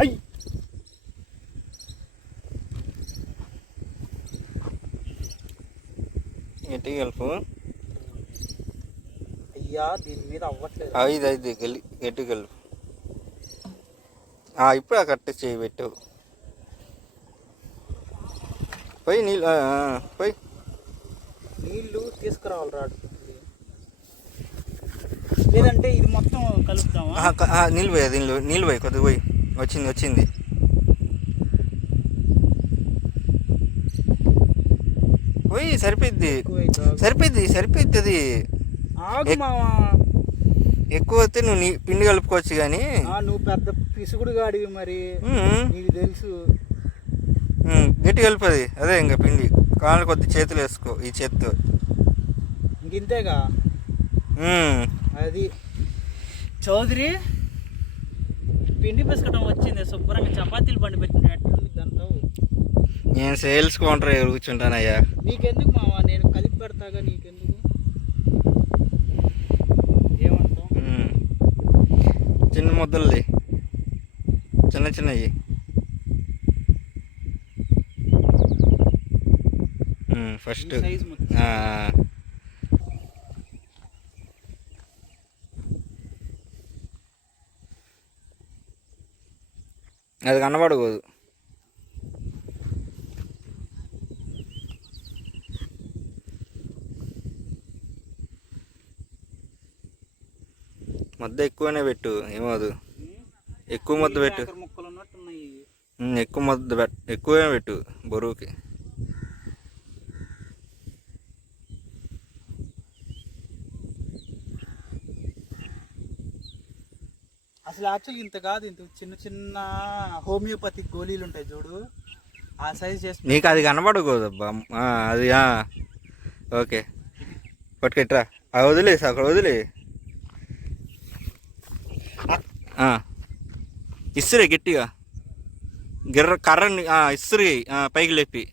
అయ్యి గట్టి కలుపు. అయ్యా దీని మీద అవ్వట్లేదు. ఇది గట్టి కలుపు. ఇప్పుడు కట్ట చేయి పెట్టు. పోయి నీళ్ళు పోయి నీళ్ళు తీసుకురావాలి రాడు. లేదంటే ఇది మొత్తం కలుపుతామా? నీళ్ళు పోయి నీళ్ళు పోయి కొద్దిగా పోయి. వచ్చింది పోయి. సరిపోద్ది అది. ఎక్కువ వస్తే నువ్వు పిండి కలుపుకోవచ్చు కానీ. నువ్వు పెద్ద పిసుగుడు గాడివి మరి, నీకు తెలుసు. గట్టి కలుపుది అదే ఇంకా పిండి. కాళ్ళు కొద్ది చేతులు వేసుకో ఈ చేత్తో. ఇంకింతేగా అది. చౌదరి పిండి పిసకటం వచ్చింది. శుభ్రంగా చపాతీలు బండి పెట్టినట్టు అంటావు. నేను సేల్స్ కౌంటర్ కూర్చుంటానయ్యా. నీకెందుకు మావా, నేను కలిపి పెడతాగా. నీకెందుకు ఏమంటావు? చిన్న ముద్దలు చిన్నవి ఫస్ట్. అది కనబడకూడదు. ముద్ద ఎక్కువనే పెట్టు, ఏమదు. ఎక్కువ ముద్ద పెట్టు. ఎక్కువే పెట్టు బరువుకి. అసలు యాక్చువల్గా ఇంత కాదు, ఇంత చిన్న హోమియోపతిక్ గోళీలు ఉంటాయి చూడు, ఆ సైజ్ చేసి. నీకు అది కనబడకూడదబ్బా. అది ఓకే పట్టుకెట్రా. వదిలేసి అక్కడ వదిలే. ఇసురే గట్టిగా కర్రని ఇసురి పైకి లేపి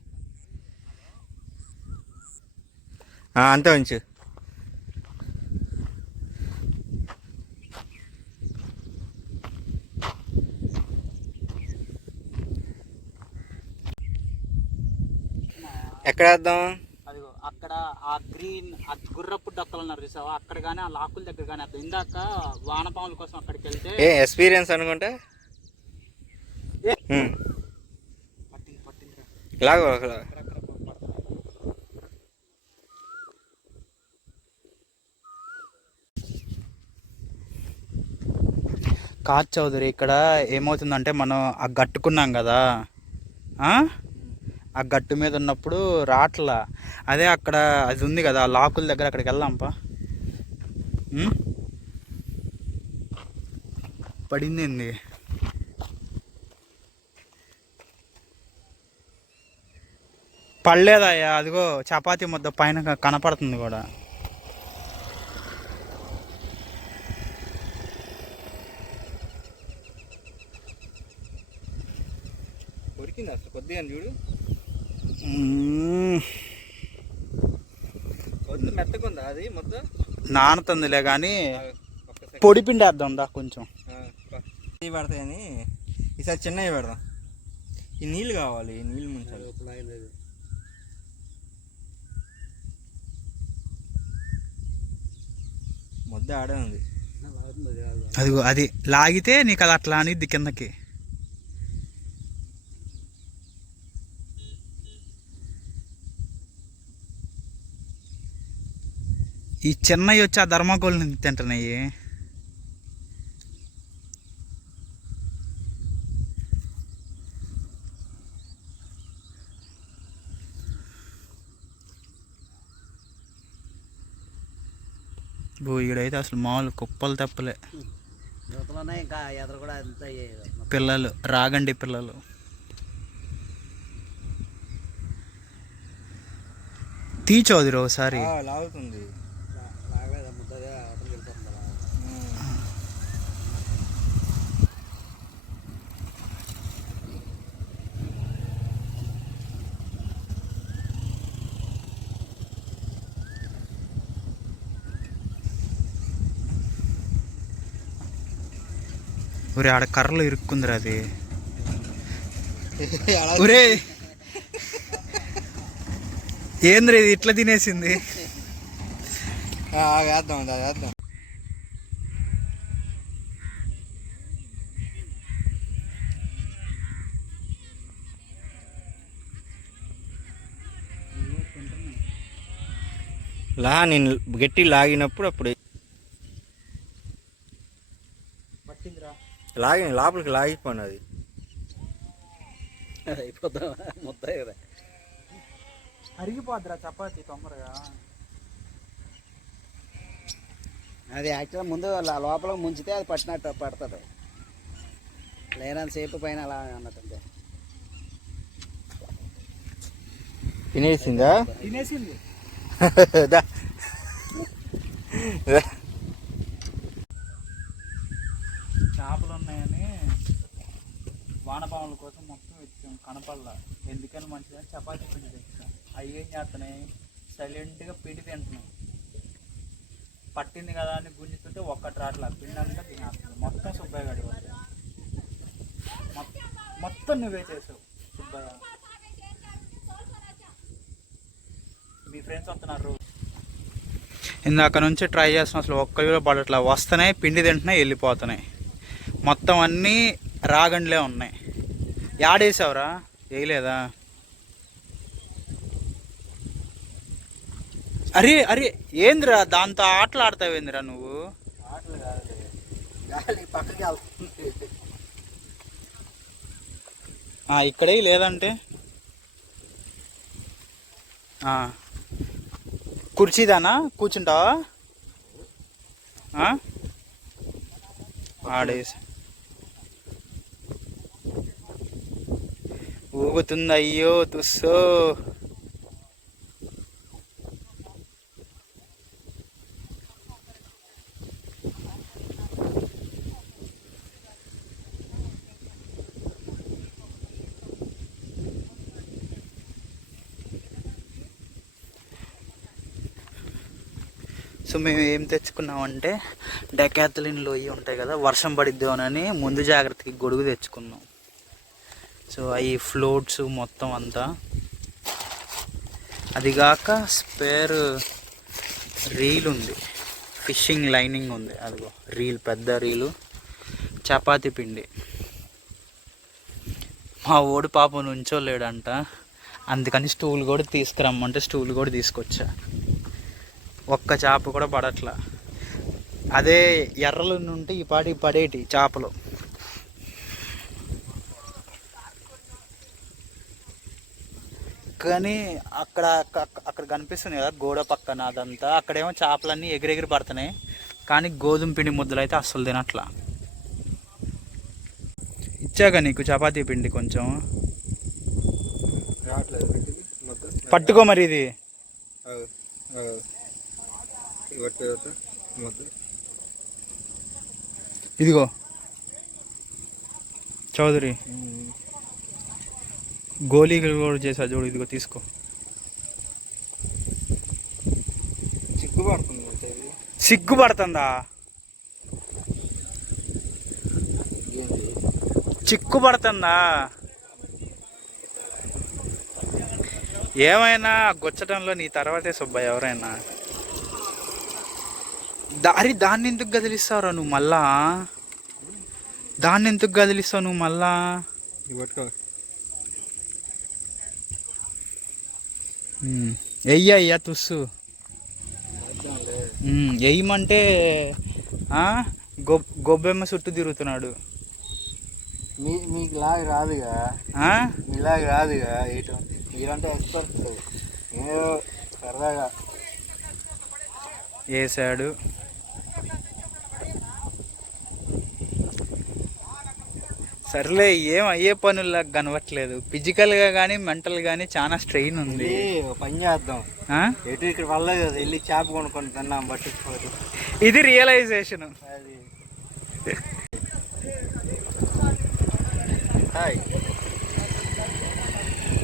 అంతే ఉంచు. ఎక్కడ వేద్దాం? అదిగో అక్కడ ఆ గ్రీన్ గుర్రపు డక్కలు ఉన్నారు చూసావా, అక్కడ కానీ ఆ లాకుల దగ్గర కానీ వేద్దాం. ఇందాక వానపాముల కోసం అక్కడికి వెళ్తే ఎక్స్పీరియన్స్ అనుకుంటా. కాదు చౌదరి, ఇక్కడ ఏమవుతుందంటే మనం ఆ గట్టుకున్నాం కదా, ఆ గట్టు మీద ఉన్నప్పుడు రాట్లా. అదే అక్కడ అది ఉంది కదా ఆ లాకుల దగ్గర, అక్కడికి వెళ్దాంపా. పడింది పడలేదయ్యా. అదిగో చపాతీ ముద్ద పైన కనపడుతుంది కూడా. ఉడికింది అసలు కొద్దిగా చూడు. మెత్తగా ఉందా అది ముద్ద? నానుతుందిలే కానీ పొడి పిండి వేద్దాం దా కొంచెం. పడతాయని ఈసారి చిన్నవి పెడదాం. ఈ నీళ్ళు కావాలి, నీళ్ళు ముంచాలి. ముద్ద ఆడే ఉంది. అదిగో అది లాగితే నీకు అది అట్లా అనిద్ది కిందకి. ఈ చిన్నవి వచ్చి ఆ ధర్మకోల్ని తింటున్నాయి. ఈడైతే అసలు మామూలు కుప్పలు తప్పలే. పిల్లలు రాగండి పిల్లలు. తీచోదిరు ఒకసారి. లాగుతుంది. ఒరే ఆడ కర్రలు ఇరుక్కుందిరా అది. ఒరే ఏంద్ర ఇది ఇట్లా తినేసింది. వేద్దాం అది వేద్దాం. నేను గట్టి లాగినప్పుడు అప్పుడు లాగి లోపలికి లాగిపోను అది. అరిగిపోద్దిరా చపాతి తొందరగా. అది యాక్చువల్గా ముందు లోపల ముంచితే అది పట్టినట్టు పడుతుంది, లేనంతసేపు పైన అలా అన్నట్టు. తినేసిందా? తినేసింది. చేపలు ఉన్నాయని వానపాముల కోసం మొత్తం తెచ్చాం కనపల్లా. ఎందుకని మంచిదని చపాతీ పిండి తెచ్చాం. అవి ఏం చేస్తున్నాయి, సైలెంట్గా పిండి తింటున్నాయి. పట్టింది కదా అని గుంజుతుంటే ఒక్కటి రాట్లా, పిండి అంతా తినేస్తుంది. మొత్తం సుబ్బయ్య గడి మొత్తం నువ్వే చేసావు సుబ్బయ్య. మీ ఫ్రెండ్స్ వస్తున్నారు. ఇందాక నుంచి ట్రై చేస్తున్నాం, అసలు ఒక్కరిలో పడట్లా. వస్తున్నాయి, పిండి తింటున్నాయి, వెళ్ళిపోతున్నాయి. మొత్తం అన్నీ రాగండ్లే ఉన్నాయి. యాడేసావురా? వేయలేదా? అరే అరే ఏందిరా దాంతో ఆటలు ఆడతావేందిరా నువ్వు? ఆటలు కాదు, గాలి పక్కకి వెళ్తుంది. ఇక్కడే లేదంటే కుర్చీదానా కూర్చుంటావా? ఆడేసి ఊగుతుంది. అయ్యో తుస్సో. సో మేము ఏం తెచ్చుకున్నామంటే డెకాథలిన్లో ఇవి ఉంటాయి కదా, వర్షం పడిద్దామని ముందు జాగ్రత్తకి గొడుగు తెచ్చుకున్నాం. సో అవి ఫ్లోట్స్ మొత్తం అంతా. అదిగాక స్పేర్ రీల్ ఉంది, ఫిషింగ్ లైనింగ్ ఉంది. అదిగో రీల్, పెద్ద రీలు, చపాతీ పిండి. మా ఓడి పాప నుంచోలేడంట, అందుకని స్టూల్ కూడా తీసుకురమ్మంటే స్టూల్ కూడా తీసుకొచ్చా. ఒక్క చేప కూడా పడట్లా. అదే ఎర్రలు ఉంటే ఈ పాటి పడేటి చేపలు. కానీ అక్కడ కనిపిస్తుంది కదా గోడ పక్కన అదంతా, అక్కడేమో చేపలన్నీ ఎగిరెగిరి పడుతున్నాయి. కానీ గోధుమ పిండి ముద్దలు అయితే అస్సలు తినట్లా. ఇచ్చాక నీకు చపాతీ పిండి కొంచెం పట్టుకో. మరి ఇది ఇదిగో చౌదరి గోళీలు కూడా చేసా చూడు, ఇదిగో తీసుకో. సిగ్గుపడుతుందా? చిక్కుపడుతుందా? ఏమైనా గుచ్చటంలో నీ తర్వాతే సుబ్బయ్య ఎవరైనా. దాన్ని ఎందుకు గదిలిస్తావురా నువ్వు మళ్ళా? దాన్ని ఎందుకు గదిలిస్తావు నువ్వు మళ్ళా? వెయ్యయ్యా తుస్సు. వెయ్యమంటే గొబ్బెమ్మ చుట్టూ తిరుగుతున్నాడు. మీకు లాగా రాదుగా, మీలాగా రాదుగా వేయటం. మీరంటే ఎక్స్పర్ట్. నేను సరదాగా వేసాడు. సర్లే, ఏం అయ్యే పనుల్లా కనవట్లేదు. ఫిజికల్గా కానీ మెంటల్ కానీ చాలా స్ట్రెయిన్ ఉంది. పని చేద్దాం, ఎటు ఇక్కడ వల్ల కదా, వెళ్ళి చేప కొనుక్కొని తిన్నాం పట్టించుకోదు. ఇది రియలైజేషన్.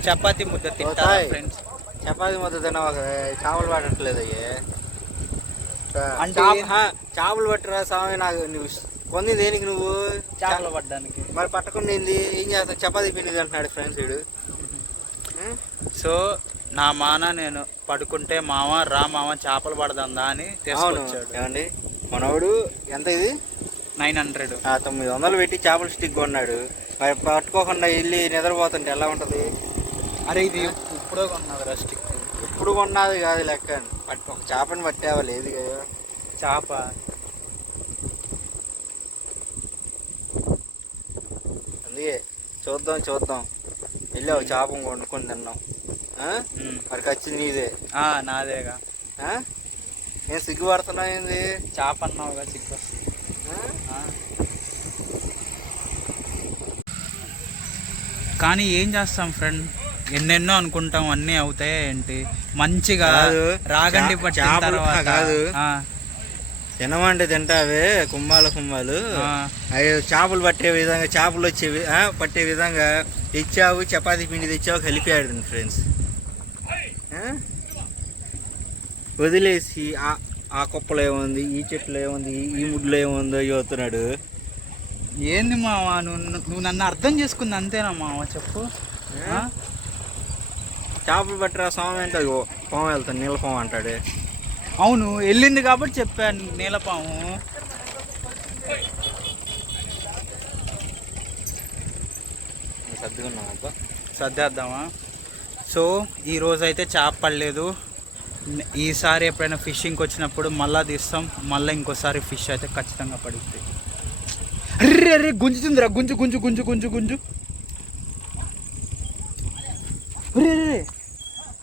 చపాతీ ముద్ద తింటా ఫ్రెండ్స్. చపాతీ ముద్ద తిన్నా చేపలు పట్టట్లేదు. అంటే చేపలు పట్టిరా స్వామి, నాకు నువ్వు కొంది దేనికి నువ్వు చేపలు పడ్డానికి. మరి పట్టకుండా ఏంది ఏం చేస్తావు? చపాతీ పిండి అంటున్నాడు ఫ్రెండ్స్ వీడు. సో నా మాన నేను పడుకుంటే మామ రా మామ చేపలు పడదా అని తీసుకొచ్చాడు. ఏమండి మనోడు ఎంత ఇది 900. 900 పెట్టి చేపల స్టిక్ కొన్నాడు. మరి పట్టుకోకుండా వెళ్ళి నిద్రపోతుంటే ఎలా ఉంటుంది? అరే ఇది ఇప్పుడో కొన్నది స్టిక్. ఇప్పుడు కొన్నది కాదు లెక్క. ఒక చేపని పట్టేవా లేదు కదా చేప. అందుకే చూద్దాం వెళ్ళి ఒక చేపను వండుకొని తిన్నాం. మరి ఖర్చు నీదే. నాదేగా. నేను సిగ్గుపడుతున్నా ఏంది? చేప అన్నావుగా సిగ్గు. కానీ ఏం చేస్తాం ఫ్రెండ్, ఎన్నెన్నో అనుకుంటాం అన్నీ అవుతాయి ఏంటి? మంచిగా రాగండి పట్టిన తర్వాత కాదు తినమంటే తింటావే కుమ్మాలు అవి చేపలు పట్టే విధంగా చేపలు వచ్చేవి పట్టే విధంగా తెచ్చావు. చపాతీ పిండి తెచ్చావు, కలిపాడు ఫ్రెండ్స్. వదిలేసి ఆ కుప్పలో ఏముంది, ఈ చెట్లు ఏముంది, ఈ ముడ్లో ఏముందో చూస్తున్నాడు. ఏంది మామ నువ్వు నన్ను అర్థం చేసుకుంది అంతేనా మామ చెప్పు. చేపలు పట్టరా స్వామి అంటే పాము వెళ్తాను నీళ్ళపాము అంటాడు. అవును వెళ్ళింది కాబట్టి చెప్పాను నీలపాము. సర్దుకున్నామబ్బా, సర్దేద్దామా? సో ఈరోజు అయితే చేప పడలేదు. ఈసారి ఎప్పుడైనా ఫిషింగ్కి వచ్చినప్పుడు మళ్ళీ తీస్తాం. మళ్ళీ ఇంకోసారి ఫిష్ అయితే ఖచ్చితంగా పడుతుంది. అర్రే అర్రే గుంజుతుందిరా, గుంజు గుంజు గుంజు గుంజు గుంజు. అరే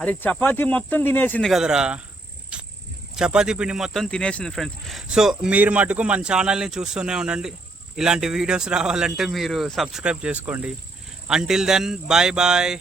అరే చపాతీ మొత్తం తినేసింది కదరా, చపాతీ పిండి మొత్తం తినేసింది ఫ్రెండ్స్. సో మీరు మటుకు మన ఛానల్ని చూస్తూనే ఉండండి. ఇలాంటి వీడియోస్ రావాలంటే మీరు సబ్స్క్రైబ్ చేసుకోండి. Until then bye bye.